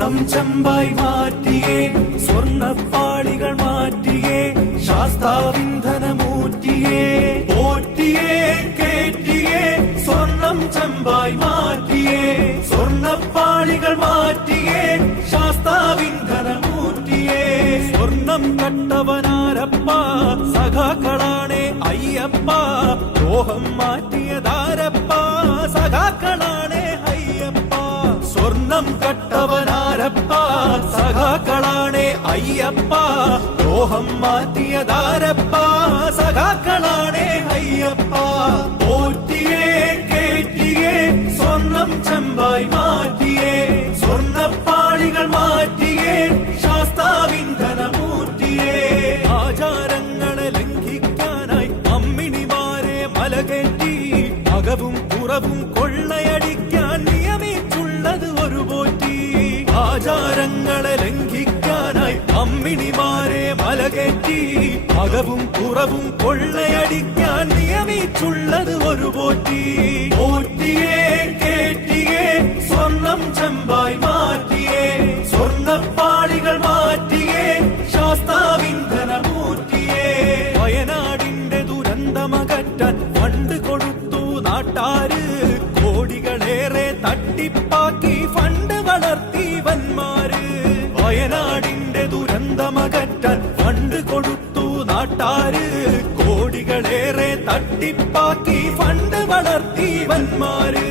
സ്വർണം ചെമ്പായി മാറ്റിയേ സ്വർണ്ണപ്പാളികൾ മാറ്റിയേ ശാസ്താവിന്ധനമൂറ്റിയേ പോറ്റിയേ കേറ്റിയേ സ്വർണം ചെമ്പായി മാറ്റിയേ സ്വർണ്ണപ്പാളികൾ മാറ്റിയേ ശാസ്താവിന്ധനമൂറ്റിയേ സ്വർണം കട്ടവനാരപ്പ സഖാക്കളാണേ അയ്യപ്പ ദ്രോഹം മാറ്റിയതാരപ്പ സഖാക്കളാണേ അയ്യപ്പ സ്വർണം കട്ടവനാരപ്പ സഖാക്കളാണേ അയ്യപ്പ ദ്രോഹം മാറ്റിയതാരപ്പ സഖാക്കളാണേ അയ്യപ്പ പോറ്റിയേ കേറ്റിയേ സ്വർണം ചെമ്പായി മാറ്റിയേ സ്വർണ്ണപ്പാളികൾ മാറ്റിയേ ശാസ്താവിന്ധനമൂർത്തിയേ ആചാരങ്ങളെ ലംഘിക്കാനായി അമ്മിണിമാരെ മലകേറ്റി അകവും പുറവും കൊള്ളയടിക്കാൻ നിയമിച്ചുള്ളത് ഒരു പോറ്റി ആചാരങ്ങളെ ലംഘിക്കാനായി അമ്മിണിമാരെ മലകേറ്റി അകവും പുറവും കൊള്ളയടിക്കാൻ നിയമിച്ചുള്ളത് ഒരു പോറ്റി പോറ്റിയേ കേറ്റിയേ സ്വർണം ചെമ്പായി മാറ്റിയേ സ്വർണ്ണപ്പാളികൾ മാറ്റിയേ ശാസ്താവിന്ധനമൂർത്തിയേ വയനാടിന്റെ ദുരന്തമകറ്റാൻ ഫണ്ട് കൊടുത്തു നാട്ടാര് കോടികളേറെ തട്ടിപ്പാക്കി ഫണ്ട് വളർത്തി വന്മാര് വയനാടിന്റെ ദുരന്തമകറ്റാൻ ഫണ്ട് കൊടുത്തു നാട്ടാര് കോടികളേറെ തട്ടിപ്പാക്കി ഫണ്ട് വളർത്തി വന്മാര്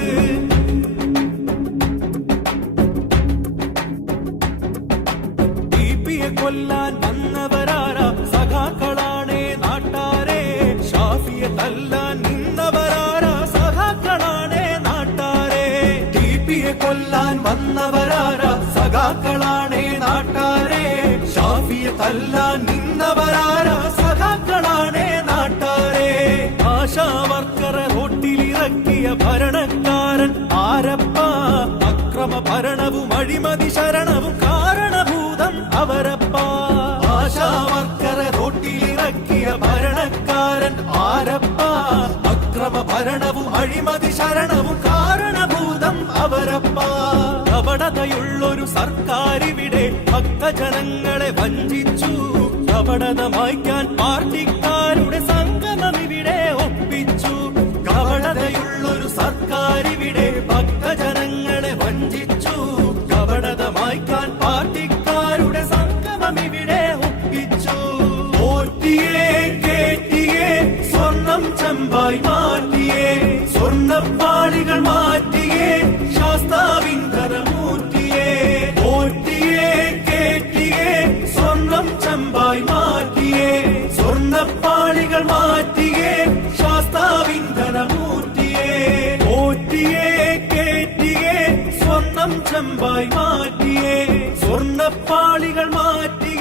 കൊല്ലാൻ വന്നവരാര സഖാക്കളാണേ നാട്ടാരെ ഷാഫിയെ തല്ലാൻ നിന്നവരാര സഖാക്കളാണേ നാട്ടാരെ ടിപിയെ കൊല്ലാൻ വന്നവരാര സഖാക്കളാണേ നാട്ടാരെ ഷാഫിയെ തല്ലാൻ നിന്നവരാര സഖാക്കളാണേ നാട്ടാരെ ആശാവർക്കറെ റോട്ടിലിറക്കിയ ഭരണക്കാരൻ ആരപ്പ അക്രമ ഭരണവും അഴിമതി ശരണവും കാരണഭൂതം അവരപ്പ ആശാവർക്കറെ റോട്ടിലിറക്കിയ ഭരണക്കാരൻ ആരപ്പ അക്രമ ഭരണവും അഴിമതി ശരണവും കാരണഭൂതം അവരപ്പ കപടതയുള്ളൊരു സർക്കാരിവിടെ ഭക്തജനങ്ങളെ വഞ്ചിച്ചു കപടത മായ്ക്കാൻ പാർട്ടിക്കാരുടെ സംഗമം ഇവിടെ ഒപ്പിച്ചു കപടതയുള്ളൊരു സർക്കാരിവിടെ ഭക്തജനങ്ങളെ വഞ്ചിച്ചു കപടത മായ്ക്കാൻ പാർട്ടിക്കാരുടെ സംഗമം ഇവിടെ ഒപ്പിച്ചു പോറ്റിയേ കേറ്റിയേ സ്വർണം ചെമ്പായി മാറ്റിയേ സ്വർണ്ണപ്പാളികൾ മാറ്റിയേ ശാസ്താവിന്ധനമൂർത്തിയേ പോറ്റിയേ കേറ്റിയേ സ്വർണം ചെമ്പായി മാറ്റിയേ സ്വർണ്ണപ്പാളികൾ മാറ്റിയേ ശാസ്താവിന്ധനമൂർത്തിയേ പോറ്റിയേ കേറ്റിയേ സ്വർണം ചെമ്പായി മാറ്റിയേ സ്വർണ്ണപ്പാളികൾ മാറ്റി